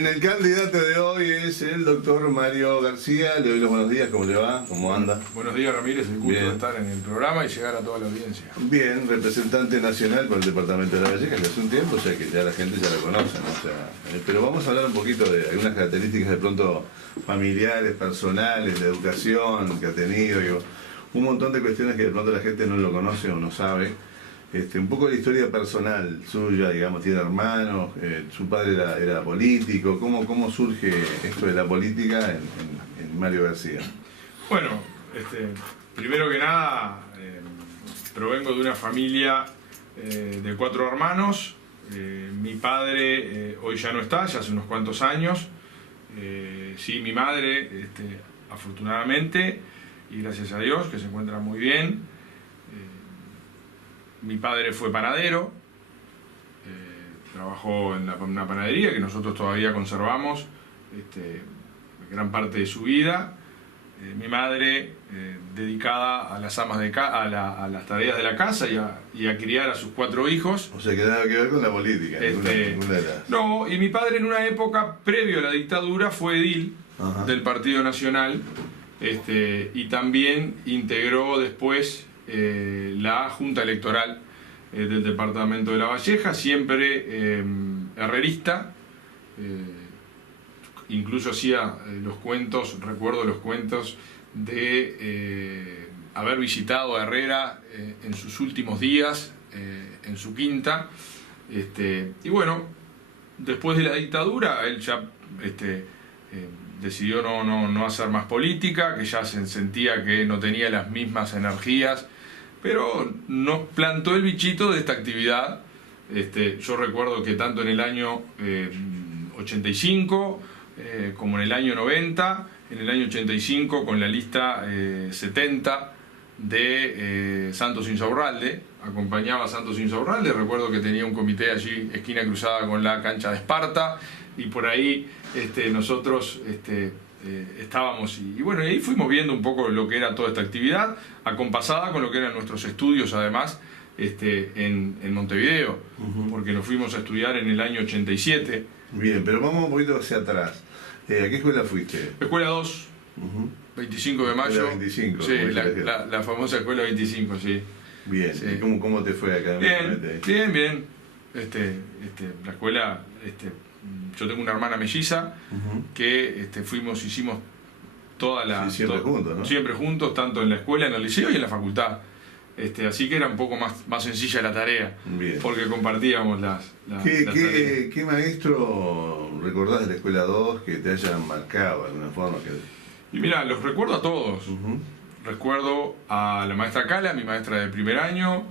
En el candidato de hoy es el doctor Mario García. Le doy los buenos días, ¿cómo le va? ¿Cómo anda? Buenos días, Ramírez, el gusto de estar en el programa y llegar a toda la audiencia. Bien, representante nacional por el departamento de La Valleja, que hace un tiempo, o sea que ya la gente ya lo conoce, ¿no? O sea, pero vamos a hablar un poquito de algunas características de pronto familiares, personales, de educación que ha tenido, digo, un montón de cuestiones que de pronto la gente no lo conoce o no sabe. Un poco de la historia personal suya, digamos, tiene hermanos, su padre era político. ¿Cómo surge esto de la política en Mario García? Bueno, primero que nada, provengo de una familia de 4 hermanos. Mi padre hoy ya no está, ya hace unos cuantos años. Sí, mi madre, afortunadamente, y gracias a Dios, que se encuentra muy bien. Mi padre fue panadero, trabajó en una panadería que nosotros todavía conservamos gran parte de su vida. Mi madre dedicada a las amas de a las tareas de la casa y a criar a sus 4 hijos. O sea, que nada que ver con la política. Ninguna de las... No, y mi padre en una época previo a la dictadura fue edil del Partido Nacional y también integró después la Junta Electoral del departamento de La Valleja, siempre herrerista, incluso hacía los cuentos, recuerdo los cuentos de haber visitado a Herrera en sus últimos días, en su quinta, y bueno, después de la dictadura, él ya decidió no hacer más política, que ya se sentía que no tenía las mismas energías, pero nos plantó el bichito de esta actividad. Yo recuerdo que tanto en el año 85 como en el año 90, en el año 85 con la lista 70 de Santos Insaurralde, acompañaba a Santos Insaurralde, recuerdo que tenía un comité allí, esquina cruzada con la cancha de Esparta, y por ahí nosotros estábamos, y bueno, y ahí fuimos viendo un poco lo que era toda esta actividad, acompasada con lo que eran nuestros estudios, además, en Montevideo, porque nos fuimos a estudiar en el año 87. Bien, pero vamos un poquito hacia atrás. ¿A qué escuela fuiste? Escuela 2, 25 de mayo. Escuela 25. Sí, la famosa Escuela 25, sí. Bien, sí. ¿Cómo te fue académicamente? Bien. La escuela... yo tengo una hermana melliza que hicimos toda la... Sí, siempre juntos, ¿no? Siempre juntos, tanto en la escuela, en el liceo y en la facultad. Así que era un poco más sencilla la tarea. Bien. Porque compartíamos las tareas. ¿Qué maestro recordás de la escuela 2 que te hayan marcado de alguna forma? Y mira, los recuerdo a todos. Recuerdo a la maestra Cala, mi maestra de primer año,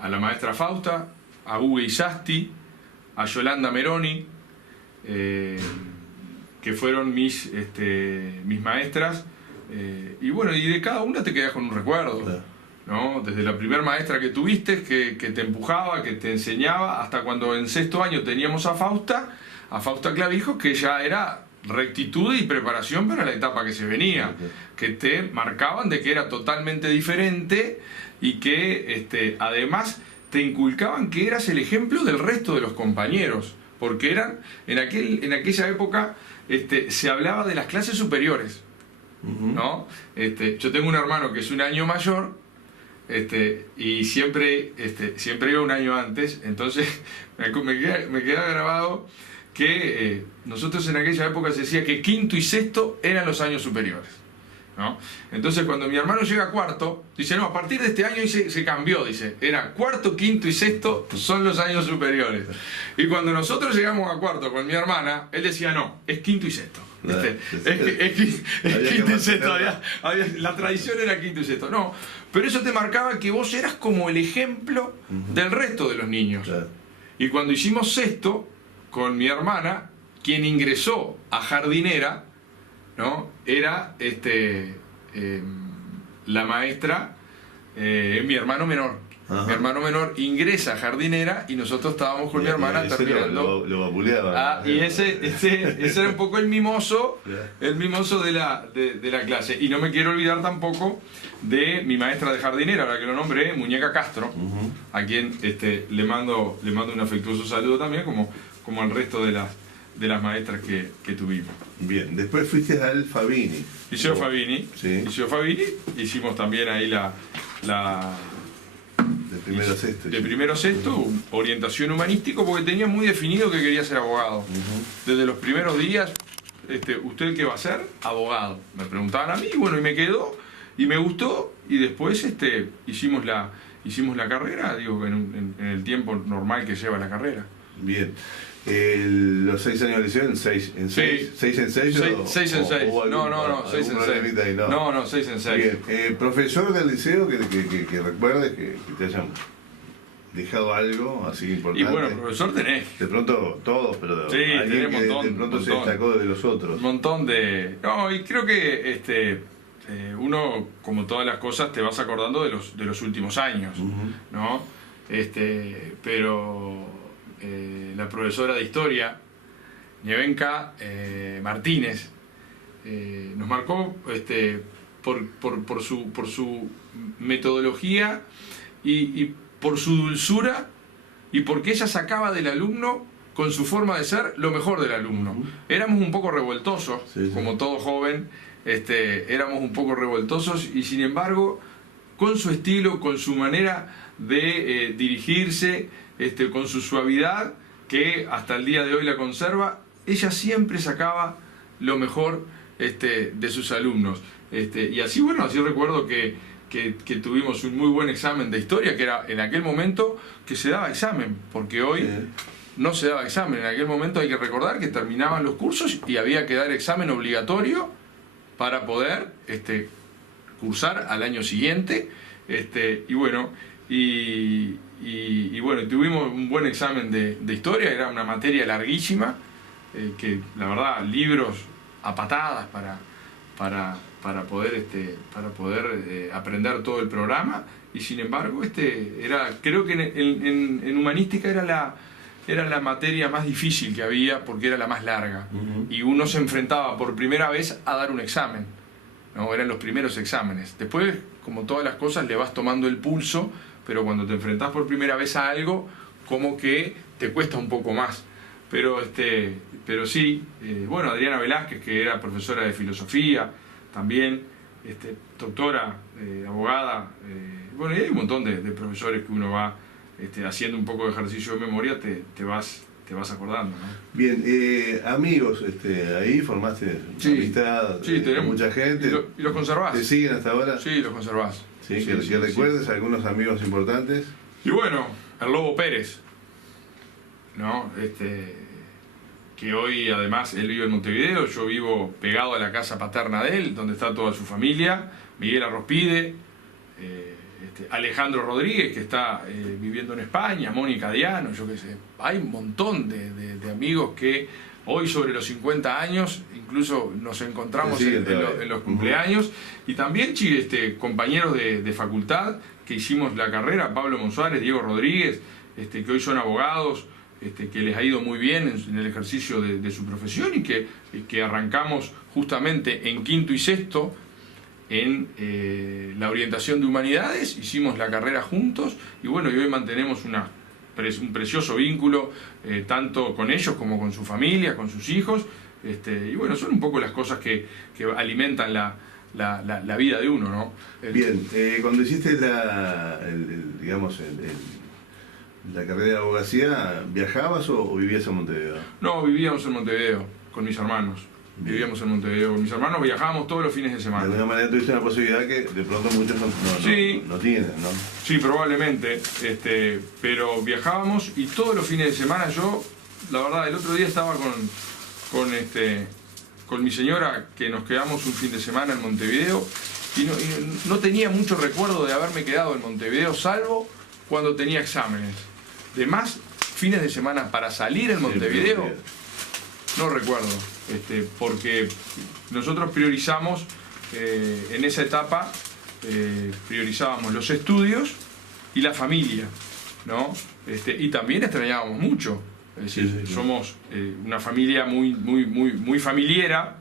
a la maestra Fausta, a Uwe Isasti, a Yolanda Meroni, que fueron mis maestras, y bueno, y de cada una te quedas con un recuerdo, ¿no? Desde la primera maestra que tuviste, que te empujaba, que te enseñaba, hasta cuando en 6º año teníamos a Fausta Clavijo, que ya era rectitud y preparación para la etapa que se venía, que te marcaban de que era totalmente diferente y que además te inculcaban que eras el ejemplo del resto de los compañeros, porque eran, en aquella época se hablaba de las clases superiores, ¿no? Yo tengo un hermano que es un año mayor, y siempre iba un año antes, entonces me queda grabado que nosotros en aquella época se decía que 5º y 6º eran los años superiores, ¿no? Entonces cuando mi hermano llega a 4º, dice, no, a partir de este año se cambió, dice, era 4º, 5º y 6º son los años superiores. Y cuando nosotros llegamos a 4º con mi hermana, él decía, no, es 5º y 6º. Es 5º y 6º, la tradición era 5º y 6º. No, pero eso te marcaba que vos eras como el ejemplo del resto de los niños. Y cuando hicimos 6º, con mi hermana, quien ingresó a jardinera, ¿no? Era la maestra, mi hermano menor. Mi hermano menor ingresa a jardinera y nosotros estábamos con mi hermana terminando. Lo vapuleaba. Y ese era un poco el mimoso de la clase. Y no me quiero olvidar tampoco de mi maestra de jardinera, ahora que lo nombré, Muñeca Castro, a quien le mando un afectuoso saludo también, como al resto de las maestras que tuvimos. Bien, después fuiste al Fabini. Liceo Fabini, Sí. Liceo Fabini, hicimos también ahí la De primero a sexto. de primero a sexto, orientación humanístico, porque tenía muy definido que quería ser abogado. Desde los primeros días, ¿usted qué va a ser? Abogado. Me preguntaban a mí, bueno, y me quedó, y me gustó, y después hicimos la carrera, digo, en el tiempo normal que lleva la carrera. Bien. Los 6 años de liceo en 6 en 6. Sí. 6 en 6 6 en 6. No, 6 en 6. No, 6 en 6. Bien. Profesor del liceo que recuerdes que te hayan dejado algo así importante. Y bueno, profesor tenés. De pronto todos, pero Sí, alguien tenés que montón, de pronto se montón. destacó de los otros. Un montón de... No, y creo que uno, como todas las cosas, te vas acordando de los últimos años, ¿no? Pero la profesora de historia, Nevenka Martínez, nos marcó por su metodología y por su dulzura, y porque ella sacaba del alumno, con su forma de ser, lo mejor del alumno. Éramos un poco revoltosos, Sí. como todo joven, éramos un poco revoltosos, y sin embargo, con su estilo, con su manera de dirigirse, con su suavidad, que hasta el día de hoy la conserva, ella siempre sacaba lo mejor de sus alumnos. Y así, bueno, así recuerdo que tuvimos un muy buen examen de historia, que era en aquel momento que se daba examen, porque hoy no se daba examen. En aquel momento hay que recordar que terminaban los cursos y había que dar examen obligatorio para poder cursar al año siguiente. Y bueno, tuvimos un buen examen de historia. Era una materia larguísima, que la verdad, libros a patadas para poder aprender todo el programa. Y sin embargo, creo que en humanística era la materia más difícil que había, porque era la más larga. Y uno se enfrentaba por primera vez a dar un examen, ¿no? Eran los primeros exámenes. Después, como todas las cosas, le vas tomando el pulso, pero cuando te enfrentás por primera vez a algo, como que te cuesta un poco más. Pero sí, bueno, Adriana Velázquez, que era profesora de filosofía también, doctora, abogada, bueno, y hay un montón de profesores que uno va haciendo un poco de ejercicio de memoria, te vas acordando, ¿no? Bien, amigos, ahí formaste amistad, sí, tenemos mucha gente. ¿Y los conservás? ¿Te siguen hasta ahora? Sí, los conservás. Sí, que recuerdes algunos amigos importantes. Y bueno, el Lobo Pérez, ¿no? Que hoy además él vive en Montevideo, yo vivo pegado a la casa paterna de él, donde está toda su familia. Miguel Arrospide, Alejandro Rodríguez, que está viviendo en España, Mónica Diano, yo qué sé. Hay un montón de amigos que hoy, sobre los 50 años, incluso nos encontramos en los cumpleaños. Y también compañeros de facultad que hicimos la carrera, Pablo Monsuárez, Diego Rodríguez, que hoy son abogados, que les ha ido muy bien en el ejercicio de su profesión, y que arrancamos justamente en quinto y sexto en la orientación de humanidades, hicimos la carrera juntos, y bueno, y hoy mantenemos un precioso vínculo, tanto con ellos como con su familia, con sus hijos, y bueno, son un poco las cosas que alimentan la vida de uno, ¿no? Bien, cuando hiciste la carrera de abogacía, ¿viajabas o vivías en Montevideo? No, vivíamos en Montevideo con mis hermanos. Vivíamos en Montevideo con mis hermanos, viajábamos todos los fines de semana. De alguna manera tuviste una posibilidad que de pronto muchos no tienen, ¿no? Sí, probablemente, pero viajábamos, y todos los fines de semana la verdad, el otro día estaba con mi señora, que nos quedamos un fin de semana en Montevideo, y no tenía mucho recuerdo de haberme quedado en Montevideo, salvo cuando tenía exámenes. De más fines de semana para salir en Montevideo, no recuerdo, porque nosotros priorizamos, en esa etapa, priorizábamos los estudios y la familia, ¿no? Y también extrañábamos mucho, es decir, somos una familia muy familiera,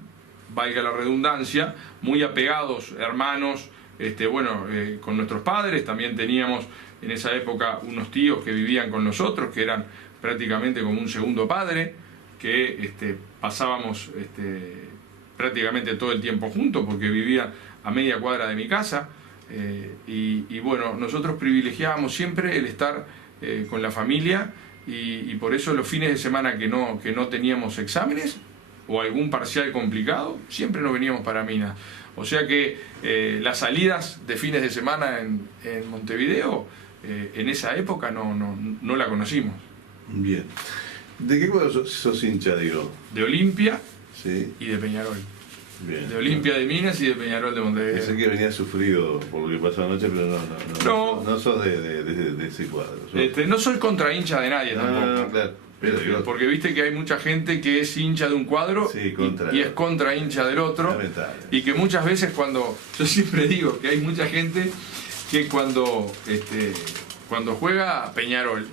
valga la redundancia, muy apegados, hermanos, con nuestros padres. También teníamos en esa época unos tíos que vivían con nosotros, que eran prácticamente como un segundo padre, que pasábamos prácticamente todo el tiempo juntos, porque vivía a media cuadra de mi casa, y bueno, nosotros privilegiábamos siempre el estar con la familia, y por eso los fines de semana que no teníamos exámenes o algún parcial complicado, siempre nos veníamos para Minas. O sea que las salidas de fines de semana en Montevideo, en esa época no la conocimos. Bien. ¿De qué cuadro sos hincha, digo? De Olimpia, sí, y de Peñarol. Bien. De Olimpia de Minas y de Peñarol de Montevideo. Pensé que venía sufrido por lo que pasó anoche, pero no sos de ese cuadro. No soy contra hincha de nadie tampoco. Claro. Pero porque viste que hay mucha gente que es hincha de un cuadro, sí, y es contra hincha del otro. Lamentable. Y que muchas veces yo siempre digo que hay mucha gente que cuando juega Peñarol,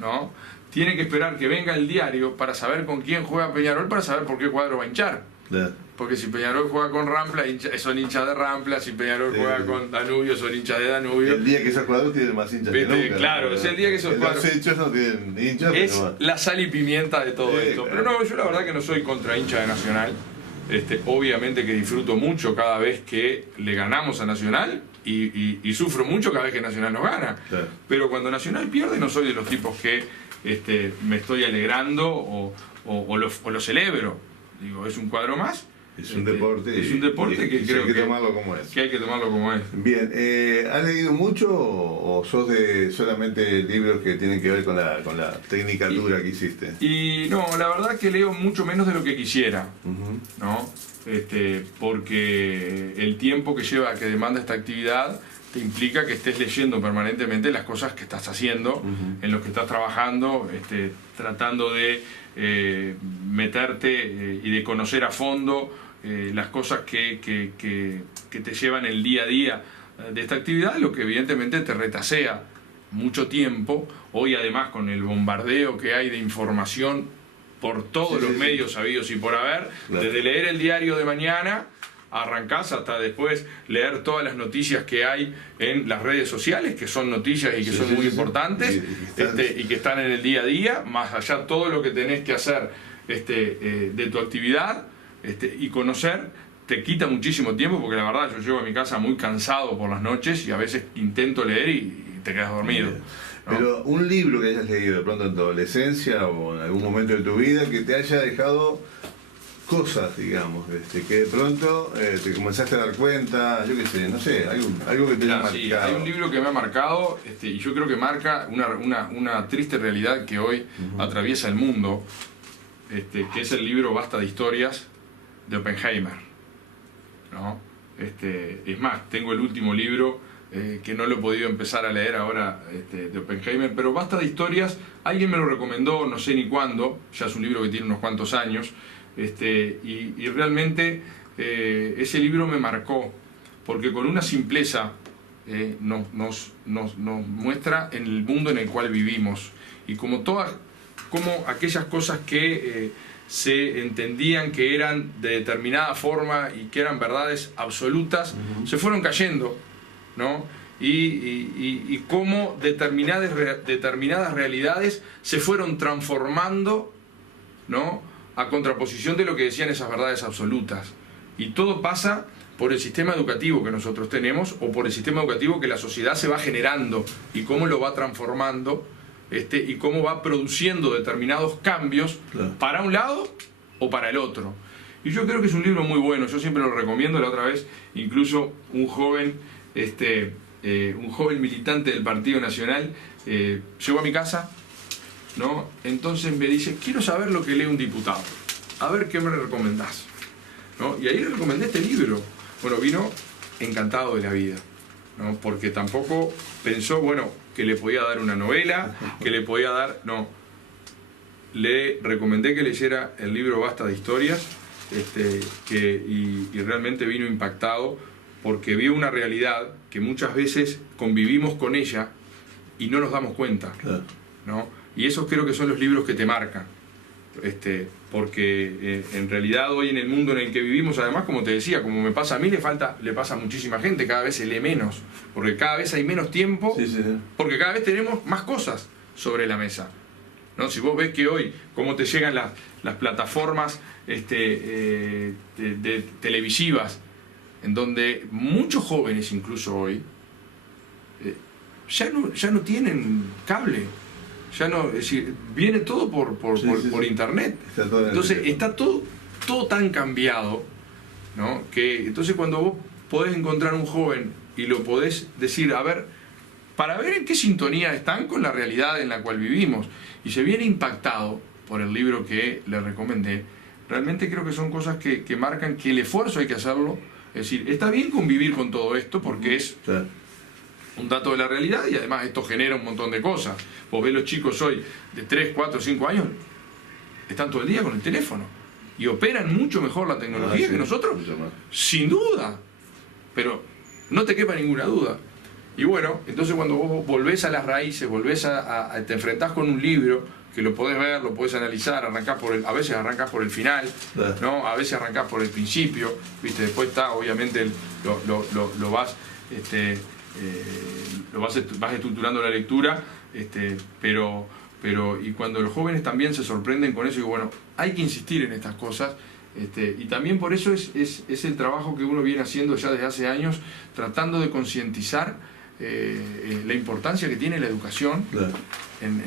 ¿no?, tiene que esperar que venga el diario para saber con quién juega Peñarol, para saber por qué cuadro va a hinchar. Claro. Porque si Peñarol juega con Rampla, son hinchas de Rampla; si Peñarol juega con Danubio, son hinchas de Danubio. El día que esos cuadros tienen más hinchas que nunca. Claro, es el día que esos cuadros... Los hechos no tienen hinchas, es la sal y pimienta de todo esto. Claro. Pero no, yo la verdad que no soy contra hincha de Nacional. Obviamente que disfruto mucho cada vez que le ganamos a Nacional, y sufro mucho cada vez que Nacional nos gana. Claro. Pero cuando Nacional pierde, no soy de los tipos que me estoy alegrando o lo celebro. Digo, es un cuadro más. Es un deporte. Es un deporte que creo hay que tomarlo como es. Que hay que tomarlo como es. Bien, ¿has leído mucho o sos de solamente libros que tienen que ver con la tecnicatura que hiciste? Y no, la verdad que leo mucho menos de lo que quisiera, ¿no? Porque el tiempo que demanda esta actividad te implica que estés leyendo permanentemente las cosas que estás haciendo, en los que estás trabajando, tratando de meterte y de conocer a fondo las cosas que te llevan el día a día de esta actividad, lo que evidentemente te retasea mucho tiempo. Hoy además, con el bombardeo que hay de información por todos los medios sabidos y por haber, claro, desde leer el diario de mañana, arrancás hasta después leer todas las noticias que hay en las redes sociales, que son noticias y que son muy importantes, y que están en el día a día, más allá todo lo que tenés que hacer de tu actividad, y conocer, te quita muchísimo tiempo, porque la verdad yo llego a mi casa muy cansado por las noches y a veces intento leer y te quedas dormido, ¿no? Pero un libro que hayas leído de pronto en tu adolescencia o en algún momento de tu vida que te haya dejado cosas, digamos, que de pronto te comenzaste a dar cuenta, yo qué sé, no sé, algo que te haya marcado. Sí, hay un libro que me ha marcado, y yo creo que marca una triste realidad que hoy atraviesa el mundo, que es el libro Basta de historias, de Oppenheimer, ¿no? Es más, tengo el último libro que no lo he podido empezar a leer ahora, de Oppenheimer, pero Basta de historias, alguien me lo recomendó, no sé ni cuándo, ya es un libro que tiene unos cuantos años, y realmente ese libro me marcó, porque con una simpleza nos muestra en el mundo en el cual vivimos, y como aquellas cosas que se entendían que eran de determinada forma y que eran verdades absolutas, se fueron cayendo, ¿no? Y cómo determinadas realidades se fueron transformando, ¿no?, a contraposición de lo que decían esas verdades absolutas. Y todo pasa por el sistema educativo que nosotros tenemos, o por el sistema educativo que la sociedad se va generando, y cómo lo va transformando, y cómo va produciendo determinados cambios, claro, para un lado o para el otro. Y yo creo que es un libro muy bueno, yo siempre lo recomiendo. La otra vez, incluso un joven militante del Partido Nacional llegó a mi casa, ¿no? Entonces me dice: quiero saber lo que lee un diputado, a ver qué me recomendás, ¿no? Y ahí le recomendé este libro. Bueno, vino encantado de la vida, ¿no? Porque tampoco pensó, bueno, que le podía dar una novela, que le podía dar... No, le recomendé que leyera el libro Basta de historias, y realmente vino impactado, porque vio una realidad que muchas veces convivimos con ella y no nos damos cuenta, claro, ¿no? Y esos creo que son los libros que te marcan, porque en realidad hoy en el mundo en el que vivimos, además, como te decía, como me pasa a mí, le pasa a muchísima gente, cada vez se lee menos, porque cada vez hay menos tiempo, porque cada vez tenemos más cosas sobre la mesa, ¿no? Si vos ves que hoy, cómo te llegan las plataformas televisivas, en donde muchos jóvenes incluso hoy ya no tienen cable, ya no, es decir, viene todo por internet. Entonces está todo tan cambiado, ¿no? Que entonces cuando vos podés encontrar un joven y lo podés decir, a ver, para ver en qué sintonía están con la realidad en la cual vivimos, y se viene impactado por el libro que le recomendé, realmente creo que son cosas que marcan que el esfuerzo hay que hacerlo. Es decir, está bien convivir con todo esto porque es un dato de la realidad, y además esto genera un montón de cosas. Vos ves los chicos hoy de 3, 4, 5 años, están todo el día con el teléfono y operan mucho mejor la tecnología que nosotros, sin duda, pero no te quepa ninguna duda. Y bueno, entonces cuando vos volvés a las raíces, te enfrentás con un libro que lo podés ver, lo podés analizar, a veces arrancás por el final, ¿no? A veces arrancás por el principio, ¿viste? Después está, obviamente, vas estructurando la lectura, pero y cuando los jóvenes también se sorprenden con eso, y bueno, hay que insistir en estas cosas, y también por eso es el trabajo que uno viene haciendo ya desde hace años, tratando de concientizar la importancia que tiene la educación en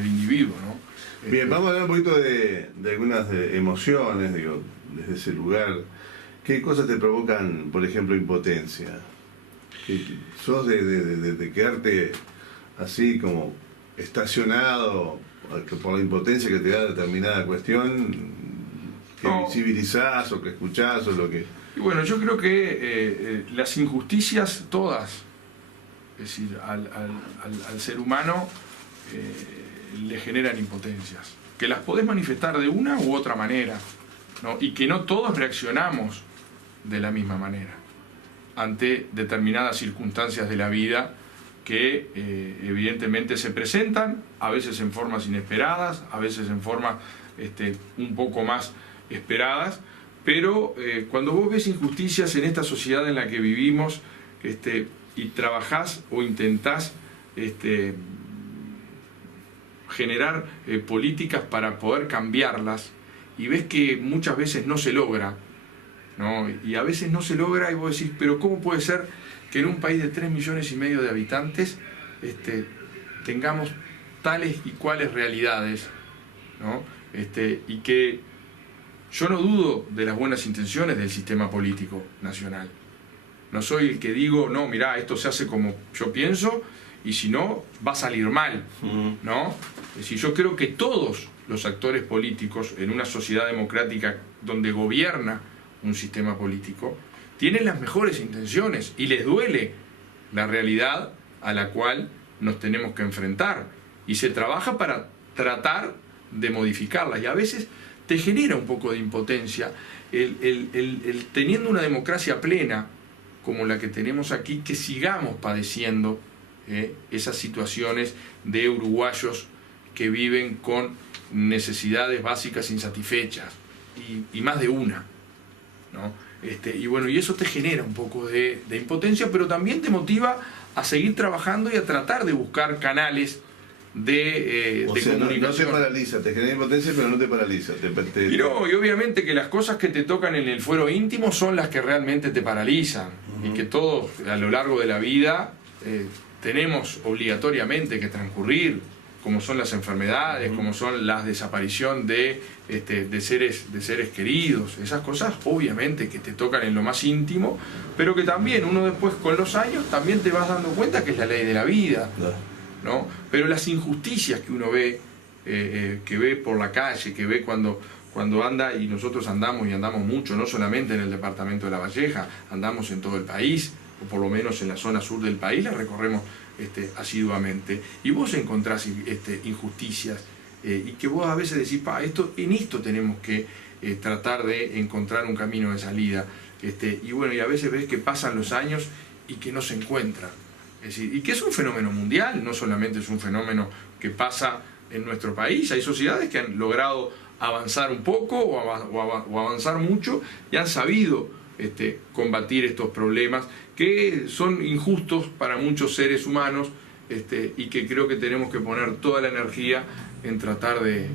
el individuo, ¿no? Bien, vamos a hablar un poquito de algunas emociones, digo, desde ese lugar. ¿Qué cosas te provocan, por ejemplo, impotencia? ¿Sos de quedarte así como estacionado por la impotencia que te da determinada cuestión, que visibilizás o que escuchás o lo que...? Y bueno, yo creo que las injusticias todas, es decir, al ser humano le generan impotencias, que las podés manifestar de una u otra manera, ¿no? Y que no todos reaccionamos de la misma manera ante determinadas circunstancias de la vida que evidentemente se presentan, a veces en formas inesperadas, a veces en formas un poco más esperadas, pero cuando vos ves injusticias en esta sociedad en la que vivimos, y trabajás o intentás generar políticas para poder cambiarlas, y ves que muchas veces no se logra, ¿no? Y a veces no se logra, y vos decís, pero ¿cómo puede ser que en un país de 3,5 millones de habitantes tengamos tales y cuales realidades, ¿no? Y que yo no dudo de las buenas intenciones del sistema político nacional. No soy el que digo, no, mirá, esto se hace como yo pienso, y si no, va a salir mal, ¿no? Es decir, yo creo que todos los actores políticos en una sociedad democrática donde gobierna un sistema político tienen las mejores intenciones y les duele la realidad a la cual nos tenemos que enfrentar, y se trabaja para tratar de modificarla, y a veces te genera un poco de impotencia el teniendo una democracia plena como la que tenemos aquí, que sigamos padeciendo esas situaciones de uruguayos que viven con necesidades básicas insatisfechas, y más de una, ¿no? Y bueno, y eso te genera un poco de impotencia, pero también te motiva a seguir trabajando y a tratar de buscar canales de comunicación. No te paraliza, te genera impotencia, pero no te paraliza. Y obviamente que las cosas que te tocan en el fuero íntimo son las que realmente te paralizan, y que todos a lo largo de la vida tenemos obligatoriamente que transcurrir, como son las enfermedades, como son la desaparición de seres queridos. Esas cosas obviamente que te tocan en lo más íntimo, pero que también uno después con los años también te vas dando cuenta que es la ley de la vida, ¿no? Pero las injusticias que uno ve, que ve por la calle, que ve cuando anda, y nosotros andamos, y andamos mucho, no solamente en el departamento de La Valleja, andamos en todo el país, o por lo menos en la zona sur del país, la recorremos asiduamente, y vos encontrás injusticias, y que vos a veces decís, en esto tenemos que tratar de encontrar un camino de salida, y bueno, y a veces ves que pasan los años y que no se encuentra. Es decir, y que es un fenómeno mundial, no solamente es un fenómeno que pasa en nuestro país. Hay sociedades que han logrado avanzar un poco o avanzar mucho, y han sabido combatir estos problemas que son injustos para muchos seres humanos, y que creo que tenemos que poner toda la energía en tratar de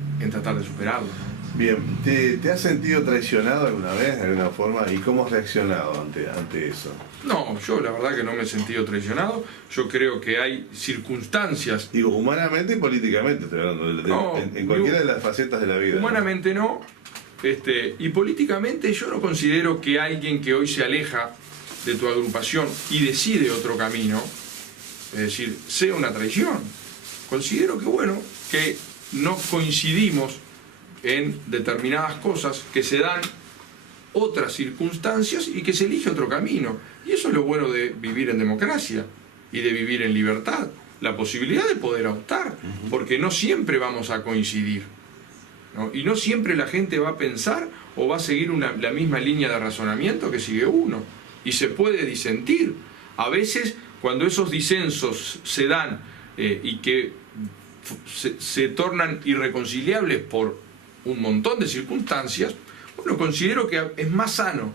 superarlo. Bien, ¿te has sentido traicionado alguna vez, de alguna forma? ¿Y cómo has reaccionado ante eso? No, yo la verdad que no me he sentido traicionado. Yo creo que hay circunstancias... Digo, humanamente y políticamente, estoy hablando, No, en cualquiera de las facetas de la vida. Humanamente no. Y políticamente yo no considero que alguien que hoy se aleja de tu agrupación y decide otro camino, es decir, sea una traición. Considero que, bueno, que no coincidimos en determinadas cosas, que se dan otras circunstancias y que se elige otro camino. Y eso es lo bueno de vivir en democracia y de vivir en libertad, la posibilidad de poder optar, porque no siempre vamos a coincidir, ¿no? Y no siempre la gente va a pensar o va a seguir la misma línea de razonamiento que sigue uno, y se puede disentir. A veces, cuando esos disensos se dan y que se tornan irreconciliables por un montón de circunstancias, bueno, considero que es más sano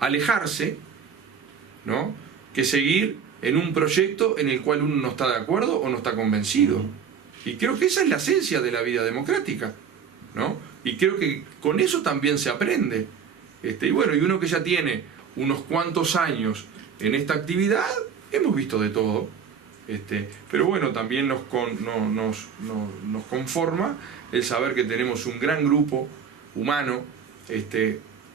alejarse, ¿no?, que seguir en un proyecto en el cual uno no está de acuerdo o no está convencido. Y creo que esa es la esencia de la vida democrática, ¿no? Y creo que con eso también se aprende. Y bueno, y uno que ya tiene unos cuantos años en esta actividad, hemos visto de todo. Pero bueno, también nos conforma el saber que tenemos un gran grupo humano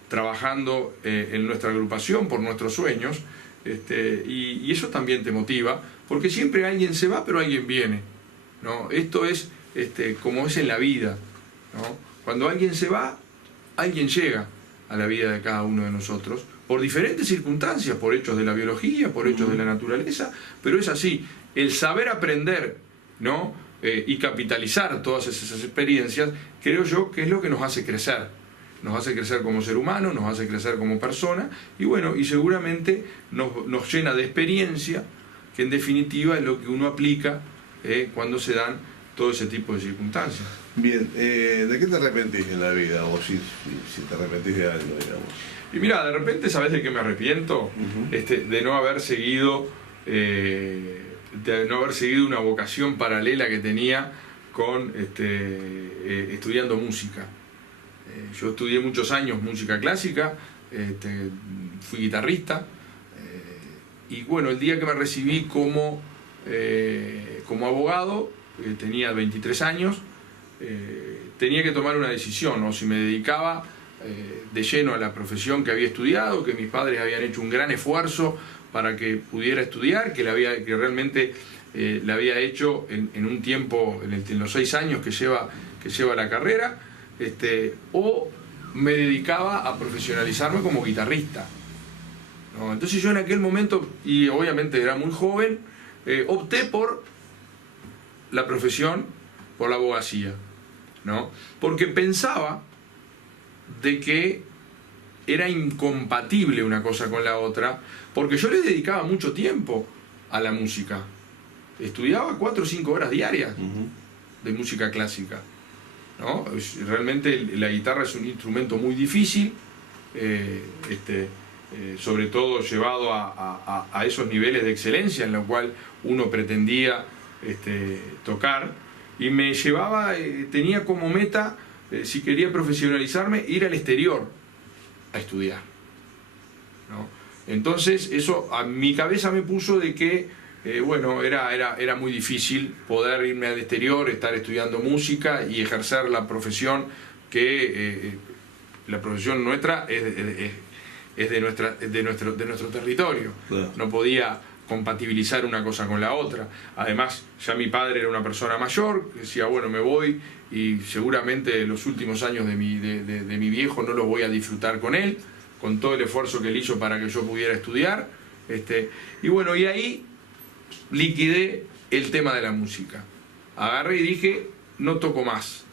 trabajando en nuestra agrupación por nuestros sueños, y eso también te motiva, porque siempre alguien se va, pero alguien viene, ¿no? Esto es como es en la vida, ¿no? Cuando alguien se va, alguien llega a la vida de cada uno de nosotros, por diferentes circunstancias, por hechos de la biología, por hechos de la naturaleza, pero es así. El saber aprender, ¿no?, y capitalizar todas esas experiencias, creo yo que es lo que nos hace crecer. Nos hace crecer como ser humano, nos hace crecer como persona, y bueno, y seguramente nos llena de experiencia, que en definitiva es lo que uno aplica cuando se dan todo ese tipo de circunstancias. Bien, ¿de qué te arrepentís en la vida? O si te arrepentís de algo, digamos. Y mira, de repente, ¿sabes de qué me arrepiento? De no haber seguido una vocación paralela que tenía con estudiando música. Yo estudié muchos años música clásica, fui guitarrista, y bueno, el día que me recibí como abogado, tenía 23 años, tenía que tomar una decisión, o si me dedicaba de lleno a la profesión que había estudiado, que mis padres habían hecho un gran esfuerzo para que pudiera estudiar, que realmente la había hecho en un tiempo, en los 6 años que lleva la carrera, o me dedicaba a profesionalizarme como guitarrista, ¿no? Entonces yo en aquel momento, y obviamente era muy joven, opté por la profesión, por la abogacía, ¿no? Porque pensaba de que era incompatible una cosa con la otra, porque yo le dedicaba mucho tiempo a la música. Estudiaba 4 o 5 horas diarias de música clásica, ¿no? Realmente la guitarra es un instrumento muy difícil, sobre todo llevado a esos niveles de excelencia en lo cual uno pretendía tocar, y me llevaba, tenía como meta, si quería profesionalizarme, ir al exterior a estudiar, ¿no? Entonces eso a mi cabeza me puso de que bueno, era muy difícil poder irme al exterior, estar estudiando música y ejercer la profesión que la profesión nuestra es de nuestro territorio. Claro. No podía compatibilizar una cosa con la otra. Además, ya mi padre era una persona mayor, que decía, bueno, me voy y seguramente los últimos años de mi viejo no los voy a disfrutar con él, con todo el esfuerzo que él hizo para que yo pudiera estudiar. Y bueno, y ahí liquidé el tema de la música. Agarré y dije, no toco más.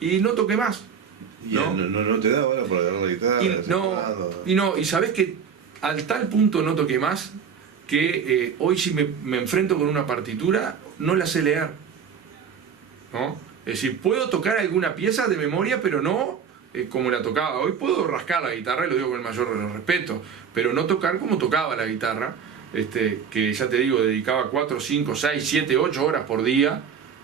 Y no toqué más. ¿No te da ahora por agarrar la guitarra? Y sabés que al tal punto no toqué más que hoy si me enfrento con una partitura no la sé leer, ¿no? Es decir, puedo tocar alguna pieza de memoria, pero no como la tocaba. Hoy puedo rascar la guitarra, y lo digo con el mayor respeto, pero no tocar como tocaba la guitarra, que ya te digo, dedicaba 4, 5, 6, 7, 8 horas por día,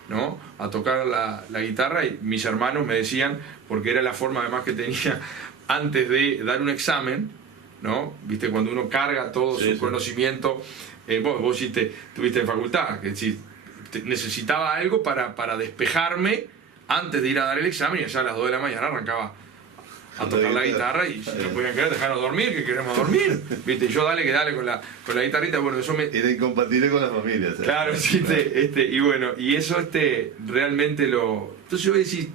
¿no?, a tocar la guitarra, y mis hermanos me decían, porque era la forma además que tenía antes de dar un examen, ¿no? Viste, cuando uno carga todo su conocimiento, vos estuviste en facultad, que si necesitaba algo para despejarme antes de ir a dar el examen, y allá a las 2 de la mañana arrancaba a tocar la guitarra, y si no podían querer dejarnos dormir, que queremos dormir, viste, y yo dale con la guitarrita. Bueno, eso era incompatible con la familia, ¿sabes? Claro, sí, y bueno, y eso realmente entonces yo voy a decir,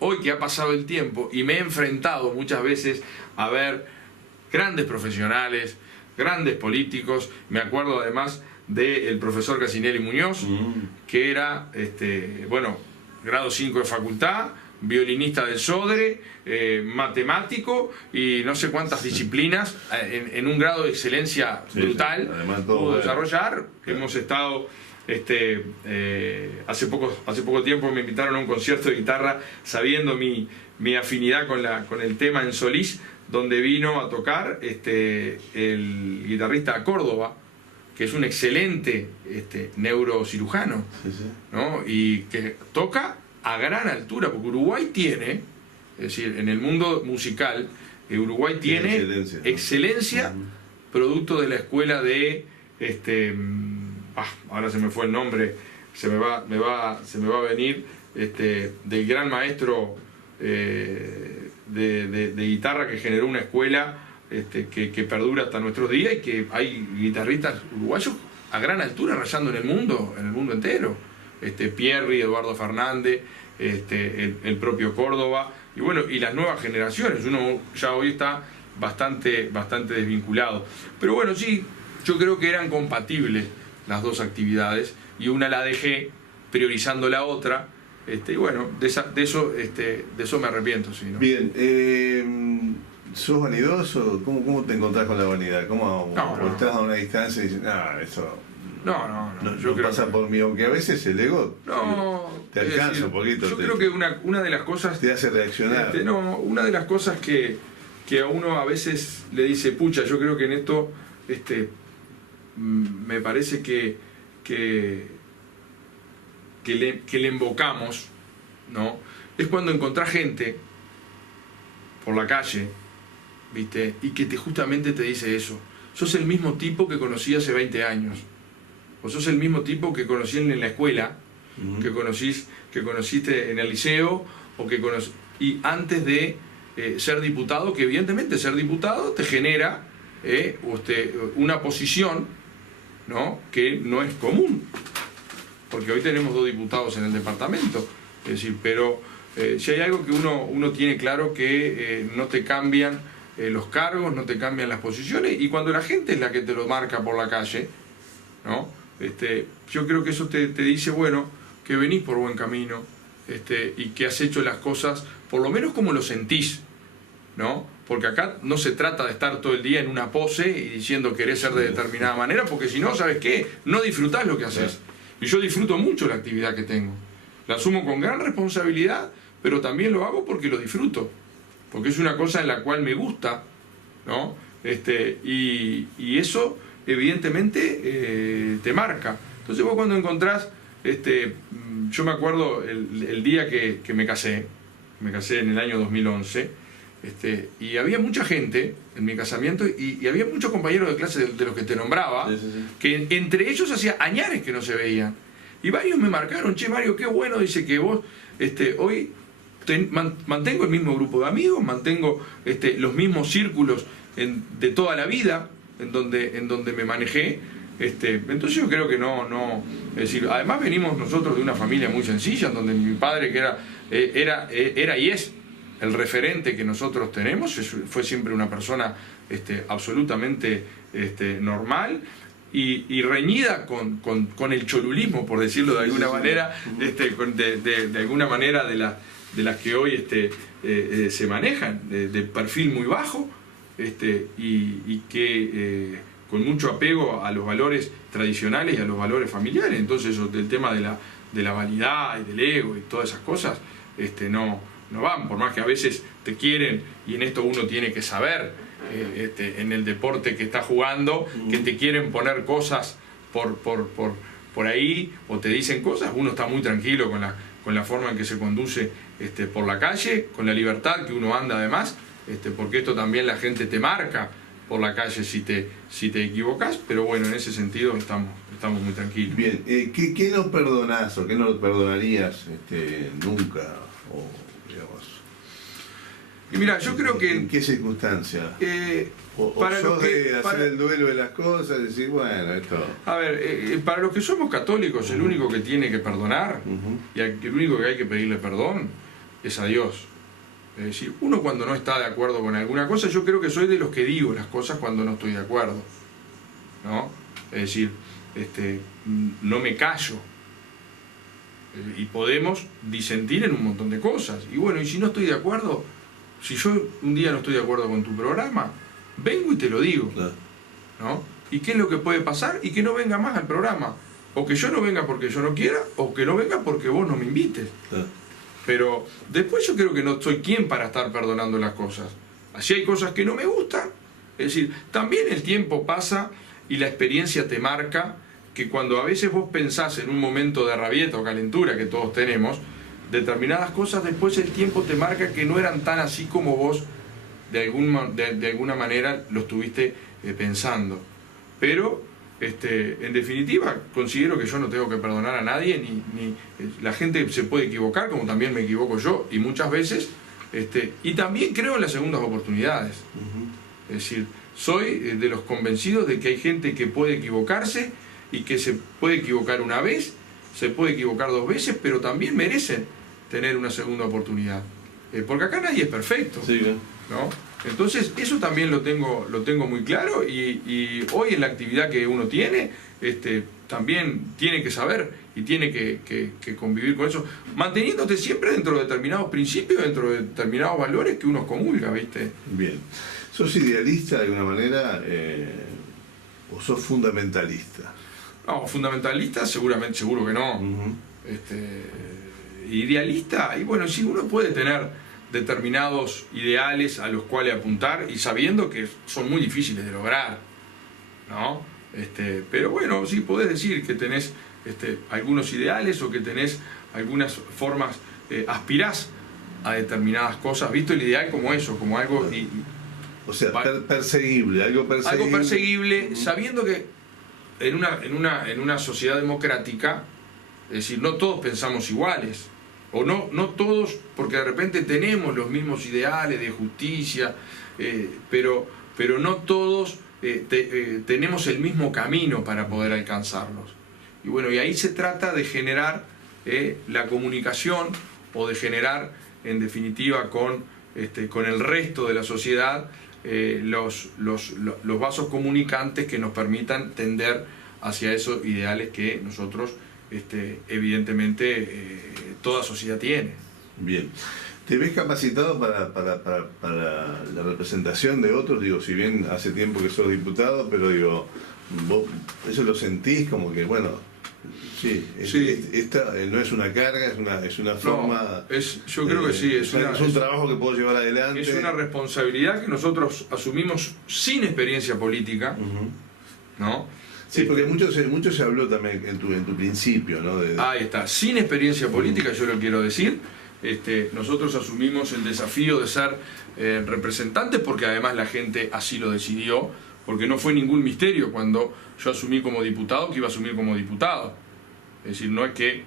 hoy que ha pasado el tiempo y me he enfrentado muchas veces a ver grandes profesionales, grandes políticos, me acuerdo además del profesor Casinelli Muñoz, que era, grado 5 de facultad, violinista del Sodre, matemático y no sé cuántas disciplinas en un grado de excelencia brutal, pudo desarrollar. Hemos estado hace poco tiempo me invitaron a un concierto de guitarra, sabiendo mi afinidad con el tema en Solís, donde vino a tocar el guitarrista Córdoba, que es un excelente neurocirujano, ¿no?, y que toca a gran altura, porque Uruguay tiene, es decir, en el mundo musical, Uruguay tiene excelencia producto de la escuela de ahora se me fue el nombre, se me va a venir, del gran maestro de guitarra, que generó una escuela que perdura hasta nuestros días, y que hay guitarristas uruguayos a gran altura rayando en el mundo entero. Pierri, Eduardo Fernández, el propio Córdoba, y bueno, y las nuevas generaciones. Uno ya hoy está bastante desvinculado. Pero bueno, sí, yo creo que eran compatibles las dos actividades, y una la dejé priorizando la otra, y bueno, de eso me arrepiento, sí, ¿no? Bien, ¿sos vanidoso? ¿Cómo te encontrás con la vanidad? ¿O estás a una distancia y dices, eso no, yo creo pasa por mí, aunque a veces el ego te alcanza un poquito? Yo creo que una de las cosas te hace reaccionar. Una de las cosas que a uno a veces le dice, pucha, yo creo que en esto me parece que le invocamos, ¿no?, es cuando encontrás gente por la calle, ¿viste?, y que justamente te dice eso. Sos el mismo tipo que conocí hace 20 años. O sos el mismo tipo que conocí en la escuela, que conociste en el liceo, y antes de ser diputado, que evidentemente ser diputado te genera una posición, ¿no?, que no es común, porque hoy tenemos 2 diputados en el departamento. Es decir, pero si hay algo que uno tiene claro, que no te cambian los cargos, no te cambian las posiciones, y cuando la gente es la que te lo marca por la calle, ¿no?, yo creo que eso te dice, bueno, que venís por buen camino, y que has hecho las cosas por lo menos como lo sentís, ¿no? Porque acá no se trata de estar todo el día en una pose y diciendo querés ser de determinada manera, porque si no, ¿sabes qué?, no disfrutás lo que haces. Y yo disfruto mucho la actividad que tengo, la asumo con gran responsabilidad, pero también lo hago porque lo disfruto, porque es una cosa en la cual me gusta, ¿no? Y eso evidentemente te marca. Entonces vos cuando encontrás, yo me acuerdo el día que me casé en el año 2011, y había mucha gente en mi casamiento, y había muchos compañeros de clase de los que te nombraba, que entre ellos hacía añares que no se veían, y varios me marcaron, che, Mario, qué bueno, dice que vos hoy mantengo el mismo grupo de amigos, mantengo los mismos círculos de toda la vida en donde me manejé. Entonces yo creo que no, es decir, además venimos nosotros de una familia muy sencilla, en donde mi padre, que era y es el referente que nosotros tenemos, fue siempre una persona absolutamente normal, y reñida con el cholulismo, por decirlo de alguna manera, de alguna manera de las que hoy se manejan, de perfil muy bajo, y que con mucho apego a los valores tradicionales y a los valores familiares. Entonces eso, del tema de la vanidad y del ego y todas esas cosas, no van, por más que a veces te quieren, y en esto uno tiene que saber en el deporte que estás jugando, que te quieren poner cosas por ahí o te dicen cosas, uno está muy tranquilo con la forma en que se conduce por la calle, con la libertad que uno anda además, porque esto también la gente te marca por la calle si te equivocas, pero bueno, en ese sentido estamos muy tranquilos. Bien, ¿qué no perdonás o qué no perdonarías nunca? O, digamos, y mira, yo creo que... ¿En qué circunstancia? Para sos los que, de hacer el duelo de las cosas y decir, bueno, esto... A ver, para los que somos católicos, el único que tiene que perdonar y el único que hay que pedirle perdón es a Dios. Es decir, uno cuando no está de acuerdo con alguna cosa, yo creo que soy de los que digo las cosas cuando no estoy de acuerdo, ¿no? Es decir, no me callo. Y podemos disentir en un montón de cosas. Y bueno, y si no estoy de acuerdo, si yo un día no estoy de acuerdo con tu programa, vengo y te lo digo, ¿no? ¿Y qué es lo que puede pasar? Y que no venga más al programa. O que yo no venga porque yo no quiera, o que no venga porque vos no me invites. Pero después yo creo que no soy quien para estar perdonando las cosas. Así hay cosas que no me gustan. Es decir, también el tiempo pasa y la experiencia te marca que cuando a veces vos pensás en un momento de rabieta o calentura que todos tenemos, determinadas cosas después el tiempo te marca que no eran tan así como vos de alguna manera lo estuviste pensando. Pero en definitiva considero que yo no tengo que perdonar a nadie, ni la gente se puede equivocar como también me equivoco yo y muchas veces, y también creo en las segundas oportunidades. Es decir, soy de los convencidos de que hay gente que puede equivocarse y que se puede equivocar una vez, se puede equivocar 2 veces, pero también merecen tener una segunda oportunidad, porque acá nadie es perfecto, sí, ¿no? Entonces eso también lo tengo muy claro y hoy en la actividad que uno tiene también tiene que saber y tiene que convivir con eso, manteniéndote siempre dentro de determinados principios, dentro de determinados valores que uno comulga, ¿viste? Bien. ¿Sos idealista de alguna manera o sos fundamentalista? No, fundamentalista seguro que no. Idealista, y bueno, sí, uno puede tener determinados ideales a los cuales apuntar y sabiendo que son muy difíciles de lograr, ¿no? Pero bueno, sí podés decir que tenés algunos ideales o que tenés algunas formas, aspirás a determinadas cosas, visto el ideal como eso, como algo... O sea, perseguible, algo perseguible. Algo perseguible, sabiendo que en una sociedad democrática, es decir, no todos pensamos iguales, o no todos, porque de repente tenemos los mismos ideales de justicia, pero no todos tenemos el mismo camino para poder alcanzarlos. Y bueno, y ahí se trata de generar la comunicación o de generar, en definitiva, con el resto de la sociedad, los vasos comunicantes que nos permitan tender hacia esos ideales que nosotros evidentemente toda sociedad tiene. Bien. ¿Te ves capacitado para la representación de otros? Digo, si bien hace tiempo que sos diputado, pero digo, vos eso lo sentís como que, bueno, sí. Esta no es una carga, es una forma... No, yo creo que sí. Es un trabajo que puedo llevar adelante. Es una responsabilidad que nosotros asumimos sin experiencia política, ¿no? Sí, porque mucho se habló también en tu principio, ¿no? Ahí está, sin experiencia política, yo lo quiero decir. Nosotros asumimos el desafío de ser representantes porque además la gente así lo decidió, porque no fue ningún misterio cuando yo asumí como diputado que iba a asumir como diputado. Es decir, no es que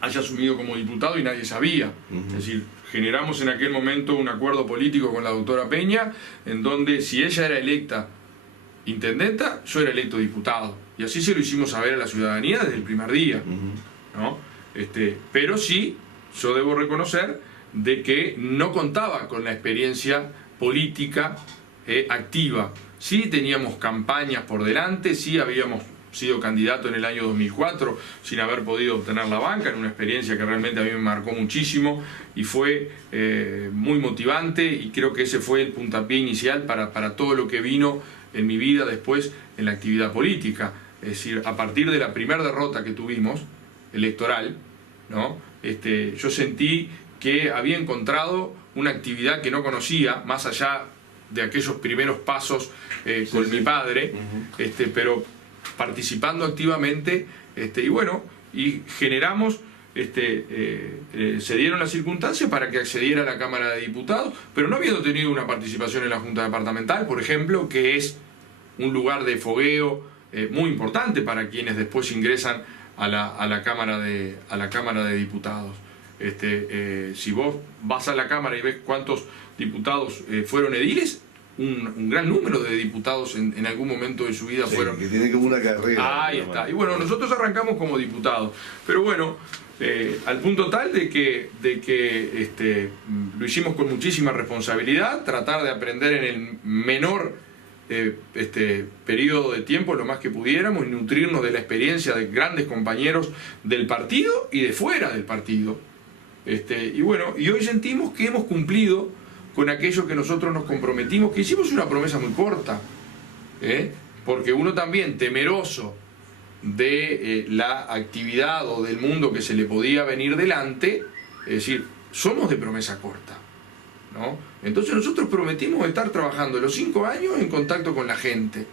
haya asumido como diputado y nadie sabía. Es decir, generamos en aquel momento un acuerdo político con la doctora Peña, en donde si ella era electa intendenta, yo era electo diputado. Y así se lo hicimos saber a la ciudadanía desde el primer día, ¿no? Pero sí, yo debo reconocer de que no contaba con la experiencia política activa. Sí teníamos campañas por delante, sí habíamos sido candidato en el año 2004 sin haber podido obtener la banca, en una experiencia que realmente a mí me marcó muchísimo y fue muy motivante, y creo que ese fue el puntapié inicial para todo lo que vino en mi vida después en la actividad política. Es decir, a partir de la primera derrota que tuvimos, electoral, ¿no? Yo sentí que había encontrado una actividad que no conocía, más allá de aquellos primeros pasos con mi padre, pero participando activamente, y bueno, y generamos, se dieron las circunstancias para que accediera a la Cámara de Diputados, pero no habiendo tenido una participación en la Junta Departamental, por ejemplo, que es un lugar de fogueo muy importante para quienes después ingresan a la Cámara de Diputados. Si vos vas a la Cámara y ves cuántos diputados fueron ediles, un gran número de diputados en algún momento de su vida fueron. Que tiene como una carrera. Ahí está. Y bueno, nosotros arrancamos como diputados, pero bueno, al punto tal de que lo hicimos con muchísima responsabilidad, tratar de aprender en el menor periodo de tiempo lo más que pudiéramos y nutrirnos de la experiencia de grandes compañeros del partido y de fuera del partido. Y bueno, y hoy sentimos que hemos cumplido con aquello que nosotros nos comprometimos, que hicimos una promesa muy corta, porque uno también, temeroso de la actividad o del mundo que se le podía venir delante, es decir, somos de promesa corta, ¿no? Entonces nosotros prometimos estar trabajando los 5 años en contacto con la gente,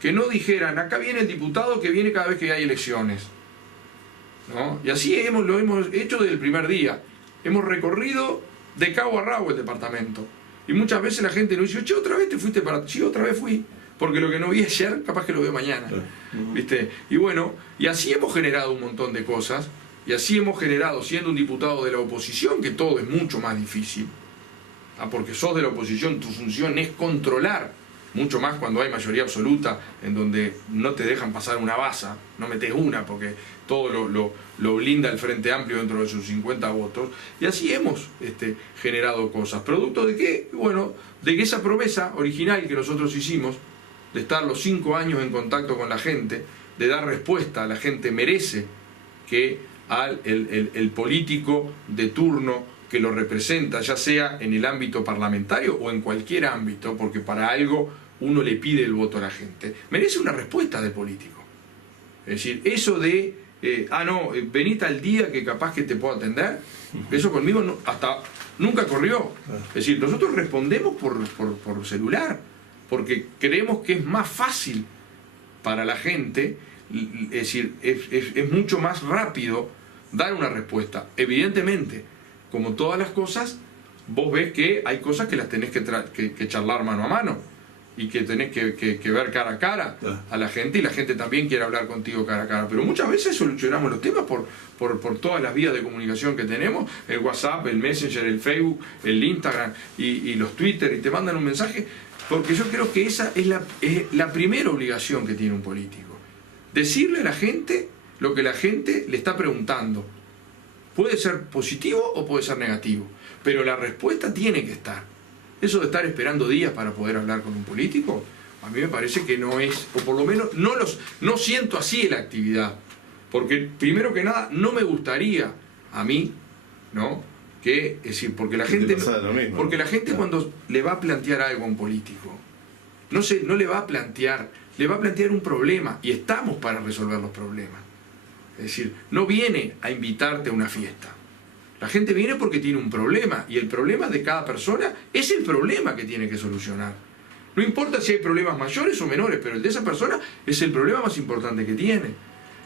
que no dijeran, acá viene el diputado que viene cada vez que hay elecciones, ¿no? Y así lo hemos hecho desde el primer día. Hemos recorrido de cabo a rabo el departamento. Y muchas veces la gente nos dice, che, ¿otra vez te fuiste para...? Sí, otra vez fui. Porque lo que no vi ayer, capaz que lo veo mañana. ¿Viste? Y bueno, y así hemos generado un montón de cosas. Y así hemos generado, siendo un diputado de la oposición, que todo es mucho más difícil. Porque sos de la oposición, tu función es controlar. Mucho más cuando hay mayoría absoluta, en donde no te dejan pasar una baza, no metés una, porque todo lo blinda el Frente Amplio dentro de sus 50 votos. Y así hemos generado cosas. ¿Producto de qué? Bueno, de que esa promesa original que nosotros hicimos, de estar los 5 años en contacto con la gente, de dar respuesta a la gente, merece que el político de turno que lo representa, ya sea en el ámbito parlamentario o en cualquier ámbito, porque para algo uno le pide el voto a la gente, merece una respuesta del político. Es decir, eso de, venite al día que capaz que te puedo atender, eso conmigo hasta nunca corrió. Es decir, nosotros respondemos por celular, porque creemos que es más fácil para la gente, es decir, es mucho más rápido dar una respuesta. Evidentemente, como todas las cosas, vos ves que hay cosas que las tenés que charlar mano a mano y que tenés que ver cara a cara a la gente, y la gente también quiere hablar contigo cara a cara. Pero muchas veces solucionamos los temas por todas las vías de comunicación que tenemos, el WhatsApp, el Messenger, el Facebook, el Instagram y los Twitter, y te mandan un mensaje, porque yo creo que esa es la primera obligación que tiene un político. Decirle a la gente lo que la gente le está preguntando. Puede ser positivo o puede ser negativo, pero la respuesta tiene que estar. Eso de estar esperando días para poder hablar con un político, a mí me parece que no es, o por lo menos no siento así la actividad. Porque primero que nada, no me gustaría a mí, ¿no? Es decir, porque la gente, cuando le va a plantear algo a un político, no le va a plantear un problema, y estamos para resolver los problemas. Es decir, no viene a invitarte a una fiesta. La gente viene porque tiene un problema, y el problema de cada persona es el problema que tiene que solucionar. No importa si hay problemas mayores o menores, pero el de esa persona es el problema más importante que tiene.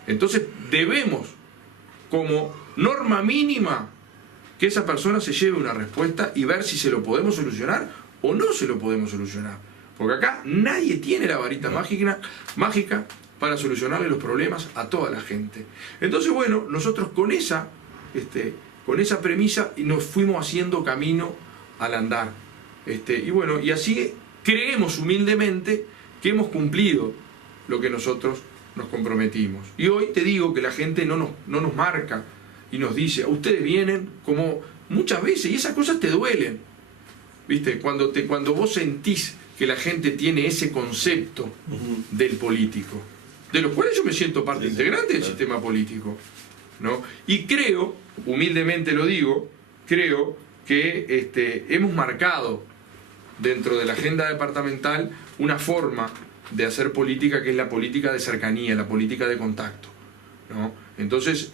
Entonces debemos, como norma mínima, que esa persona se lleve una respuesta y ver si se lo podemos solucionar o no se lo podemos solucionar. Porque acá nadie tiene la varita mágica para solucionarle los problemas a toda la gente. Entonces, bueno, nosotros con esa premisa nos fuimos haciendo camino al andar. Y bueno, y así creemos humildemente que hemos cumplido lo que nosotros nos comprometimos. Y hoy te digo que la gente no nos marca y nos dice, ustedes vienen como muchas veces, y esas cosas te duelen. ¿Viste? Cuando vos sentís que la gente tiene ese concepto del político, de los cuales yo me siento parte integrante del sistema político, ¿no? Y creo, humildemente lo digo, creo que hemos marcado dentro de la agenda departamental una forma de hacer política que es la política de cercanía, la política de contacto, ¿no? Entonces,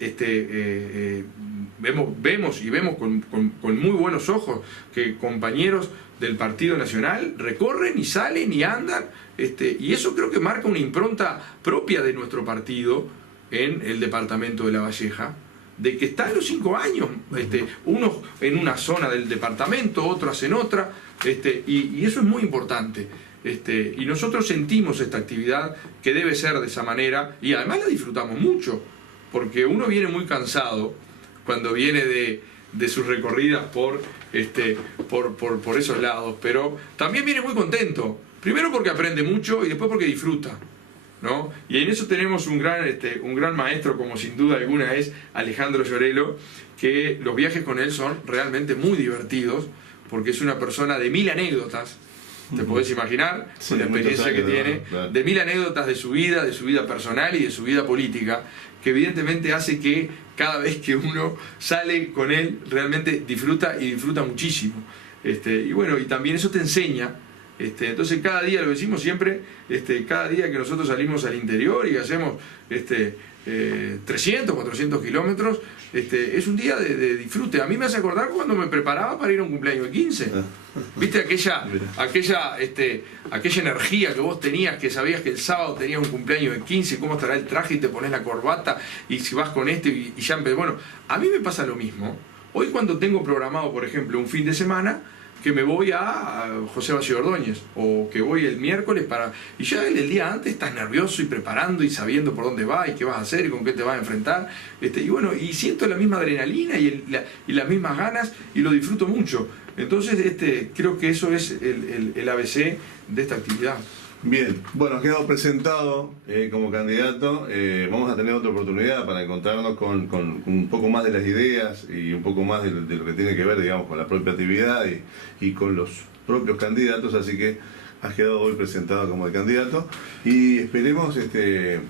vemos con muy buenos ojos que compañeros del Partido Nacional recorren y salen y andan, y eso creo que marca una impronta propia de nuestro partido en el departamento de La Valleja, de que está en los 5 años, unos en una zona del departamento, otros en otra, y eso es muy importante. Y nosotros sentimos esta actividad que debe ser de esa manera, y además la disfrutamos mucho, porque uno viene muy cansado cuando viene de sus recorridas por esos lados, pero también viene muy contento, primero porque aprende mucho y después porque disfruta, ¿no? Y en eso tenemos un gran maestro, como sin duda alguna es Alejandro Llorelo, que los viajes con él son realmente muy divertidos, porque es una persona de 1000 anécdotas, te podés imaginar, Sí, con la experiencia que tiene, claro. de 1000 anécdotas de su vida personal y de su vida política, que evidentemente hace que cada vez que uno sale con él realmente disfruta y disfruta muchísimo. Y bueno, y también eso te enseña. Entonces cada día, lo decimos siempre, cada día que nosotros salimos al interior y hacemos 300, 400 kilómetros, es un día de disfrute. A mí me hace acordar cuando me preparaba para ir a un cumpleaños de 15. ¿Viste aquella energía que vos tenías, que sabías que el sábado tenías un cumpleaños de 15, cómo estará el traje y te pones la corbata y si vas con y ya empezó? Bueno, a mí me pasa lo mismo. Hoy cuando tengo programado, por ejemplo, un fin de semana, que me voy a José Vacío Ordóñez, o que voy el miércoles y ya el día antes estás nervioso y preparando y sabiendo por dónde vas y qué vas a hacer y con qué te vas a enfrentar, y bueno, y siento la misma adrenalina y las mismas ganas y lo disfruto mucho. Entonces creo que eso es el ABC de esta actividad. Bien, bueno, ha quedado presentado como candidato. Vamos a tener otra oportunidad para encontrarnos con un poco más de las ideas y un poco más de lo que tiene que ver, digamos, con la propia actividad y con los propios candidatos. Así que has quedado hoy presentado como el candidato y esperemos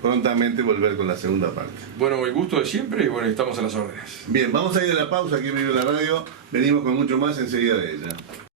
prontamente volver con la segunda parte. Bueno, el gusto de siempre y bueno, estamos a las órdenes. Bien, vamos a ir a la pausa aquí en Vive la Radio. Venimos con mucho más enseguida de ella.